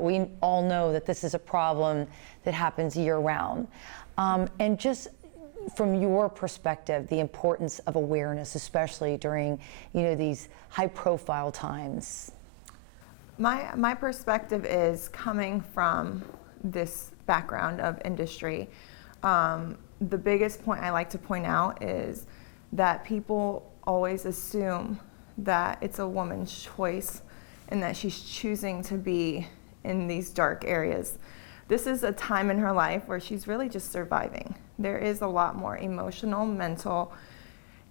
We all know that this is a problem that happens year-round. And just from your perspective, the importance of awareness, especially during, these high-profile times. My perspective is coming from this background of industry. The biggest point I like to point out is that people always assume that it's a woman's choice and that she's choosing to be in these dark areas. This is a time in her life where she's really just surviving. There is a lot more emotional, mental,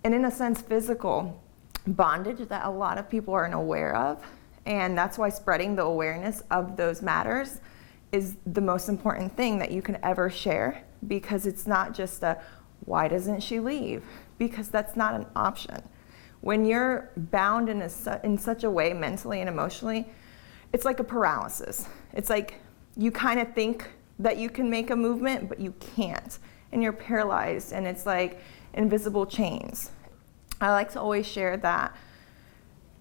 and in a sense physical bondage that a lot of people aren't aware of. And that's why spreading the awareness of those matters is the most important thing that you can ever share, because it's not just a, why doesn't she leave? Because that's not an option. When you're bound in such a way mentally and emotionally, it's like a paralysis. It's like you kind of think that you can make a movement, but you can't. And you're paralyzed, and it's like invisible chains. I like to always share that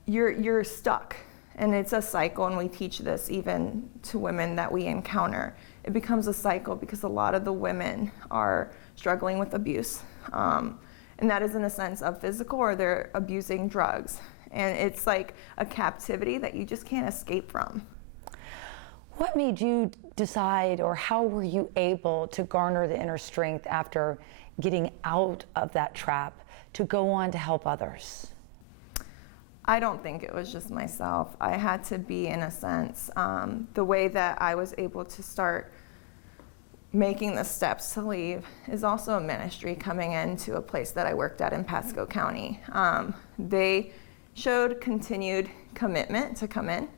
you're stuck. And it's a cycle, and we teach this even to women that we encounter. It becomes a cycle because a lot of the women are struggling with abuse. And that is in a sense of physical, or they're abusing drugs. And it's like a captivity that you just can't escape from. What made you decide, or how were you able to garner the inner strength after getting out of that trap to go on to help others? I don't think it was just myself. I had to be, in a sense, the way that I was able to start making the steps to leave is also a ministry coming into a place that I worked at in Pasco County. They showed continued commitment to come in.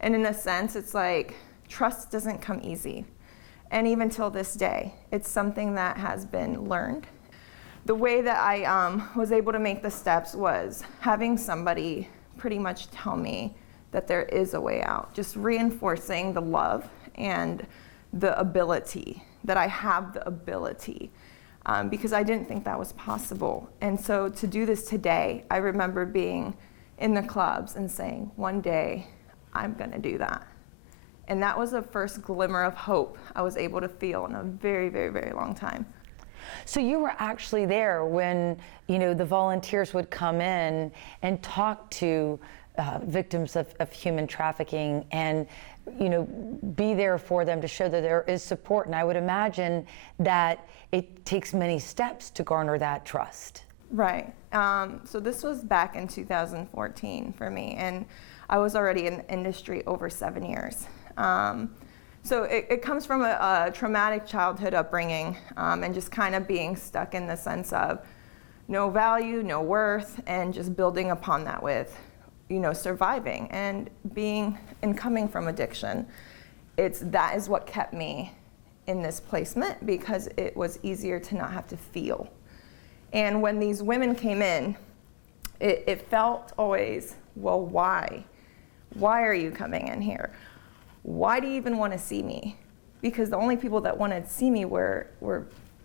And in a sense, it's like trust doesn't come easy. And even till this day, it's something that has been learned. The way that I was able to make the steps was having somebody pretty much tell me that there is a way out, just reinforcing the love and the ability, that I have the ability, because I didn't think that was possible. And so to do this today, I remember being in the clubs and saying, one day I'm gonna do that. And that was the first glimmer of hope I was able to feel in a very, very, very long time. So you were actually there when, the volunteers would come in and talk to victims of human trafficking and, be there for them to show that there is support. And I would imagine that it takes many steps to garner that trust. Right. So this was back in 2014 for me, and I was already in the industry over 7 years. So it comes from a traumatic childhood upbringing, and just kind of being stuck in the sense of no value, no worth, and just building upon that with, surviving and coming from addiction. That is what kept me in this placement, because it was easier to not have to feel. And when these women came in, it felt always, well, why? Why are you coming in here? Why do you even want to see me? Because the only people that wanted to see me were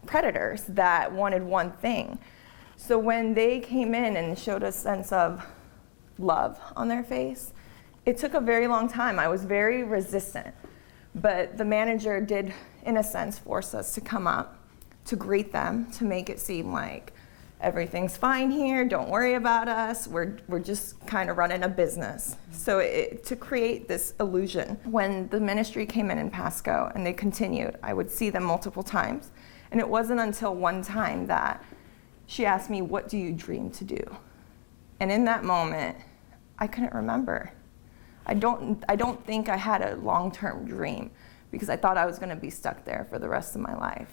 predators that wanted one thing. So when they came in and showed a sense of love on their face, it took a very long time. I was very resistant. But the manager did, in a sense, force us to come up, to greet them, to make it seem like everything's fine here, don't worry about us, we're just kind of running a business. So to create this illusion. When the ministry came in Pasco and they continued, I would see them multiple times. And it wasn't until one time that she asked me, what do you dream to do? And in that moment, I couldn't remember. I don't think I had a long-term dream, because I thought I was gonna be stuck there for the rest of my life.